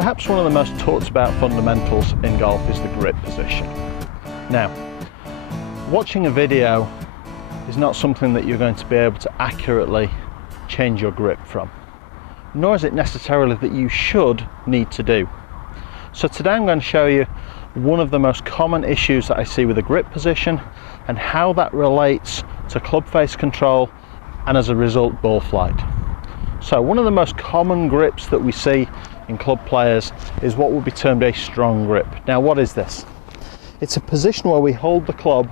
Perhaps one of the most talked about fundamentals in golf is the grip position. Now, watching a video is not something that you're going to be able to accurately change your grip from, nor is it necessarily that you should need to do. So today I'm going to show you one of the most common issues that I see with the grip position and how that relates to club face control and as a result ball flight. So one of the most common grips that we see in club players is what would be termed a strong grip. Now what is this? It's a position where we hold the club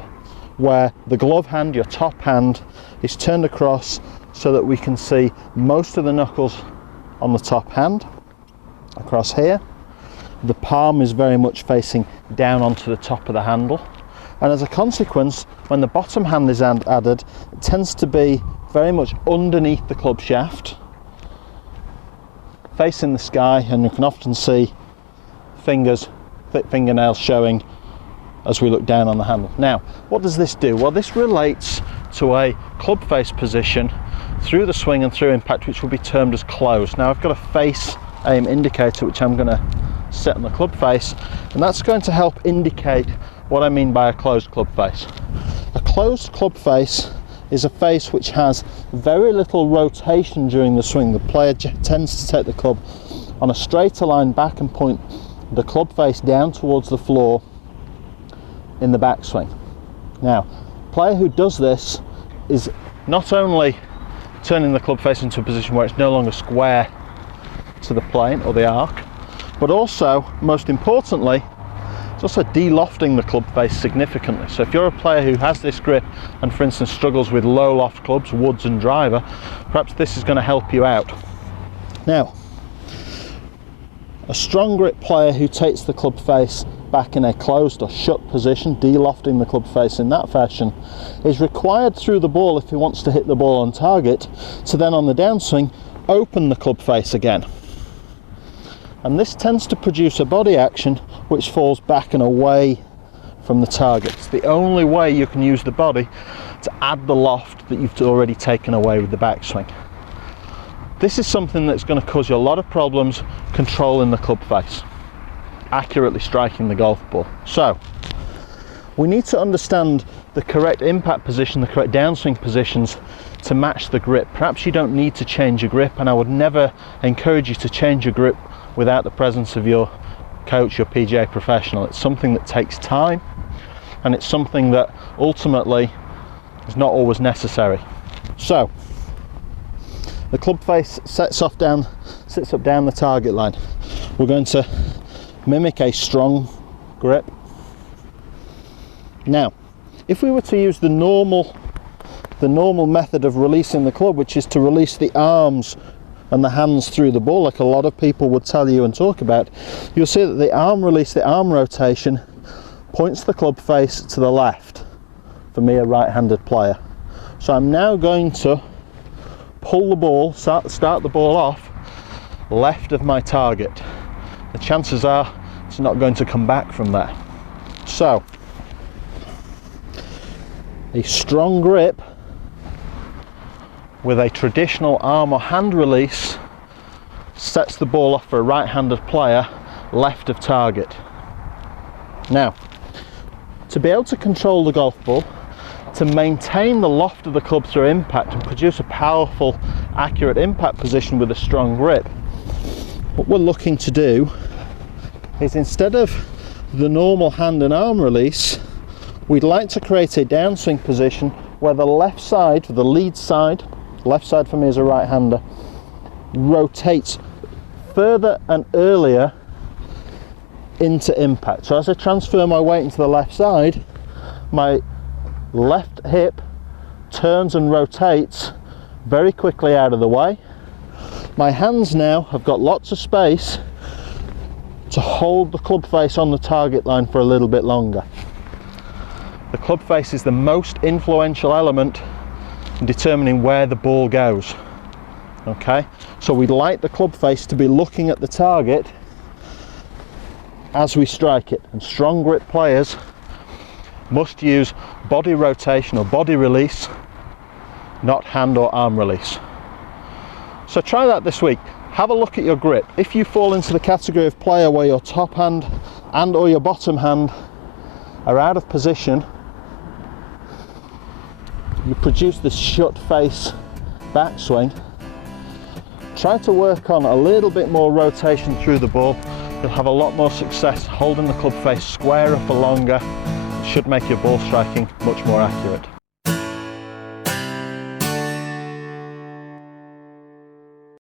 where the glove hand, your top hand, is turned across so that we can see most of the knuckles on the top hand across here. The palm is very much facing down onto the top of the handle, and as a consequence, when the bottom hand is added, it tends to be very much underneath the club shaft, facing the sky, and you can often see fingers, thick fingernails showing as we look down on the handle. Now, what does this do? Well, this relates to a club face position through the swing and through impact, which will be termed as closed. Now, I've got a face aim indicator, which I'm going to set on the club face, and that's going to help indicate what I mean by a closed club face. A closed club face is a face which has very little rotation during the swing. The player tends to take the club on a straighter line back and point the club face down towards the floor in the backswing. Now, a player who does this is not only turning the club face into a position where it's no longer square to the plane or the arc, but also, most importantly, it's also de-lofting the club face significantly. So if you're a player who has this grip and, for instance, struggles with low loft clubs, woods and driver, perhaps this is going to help you out. Now, a strong grip player who takes the club face back in a closed or shut position, de-lofting the club face in that fashion, is required through the ball, if he wants to hit the ball on target, to then on the downswing open the club face again. And this tends to produce a body action which falls back and away from the target. It's the only way you can use the body to add the loft that you've already taken away with the backswing. This is something that's going to cause you a lot of problems controlling the club face, accurately striking the golf ball. So we need to understand the correct impact position, the correct downswing positions to match the grip. Perhaps you don't need to change your grip, and I would never encourage you to change your grip without the presence of your coach, your PGA professional. It's something that takes time, and it's something that ultimately is not always necessary. So the club face sits up down the target line. We're going to mimic a strong grip. Now, if we were to use the normal method of releasing the club, which is to release the arms and the hands through the ball, like a lot of people would tell you and talk about, you'll see that the arm release, the arm rotation, points the club face to the left, for me, a right-handed player. So I'm now going to pull the ball, start the ball off left of my target. The chances are it's not going to come back from there. So a strong grip with a traditional arm or hand release sets the ball off for a right-handed player left of target. Now, to be able to control the golf ball, to maintain the loft of the club through impact and produce a powerful, accurate impact position with a strong grip, what we're looking to do is, instead of the normal hand and arm release, we'd like to create a downswing position where the left side, the lead side, left side for me as a right-hander, rotates further and earlier into impact. So as I transfer my weight into the left side, my left hip turns and rotates very quickly out of the way. My hands now have got lots of space to hold the club face on the target line for a little bit longer. The club face is the most influential element in determining where the ball goes. Okay, so we'd like the club face to be looking at the target as we strike it, and strong grip players must use body rotation or body release, not hand or arm release. So try that this week. have a look at your grip. If you fall into the category of player where your top hand and or your bottom hand are out of position, you produce this shut face backswing. Try to work on a little bit more rotation through the ball. You'll have a lot more success holding the club face squarer for longer. It should make your ball striking much more accurate.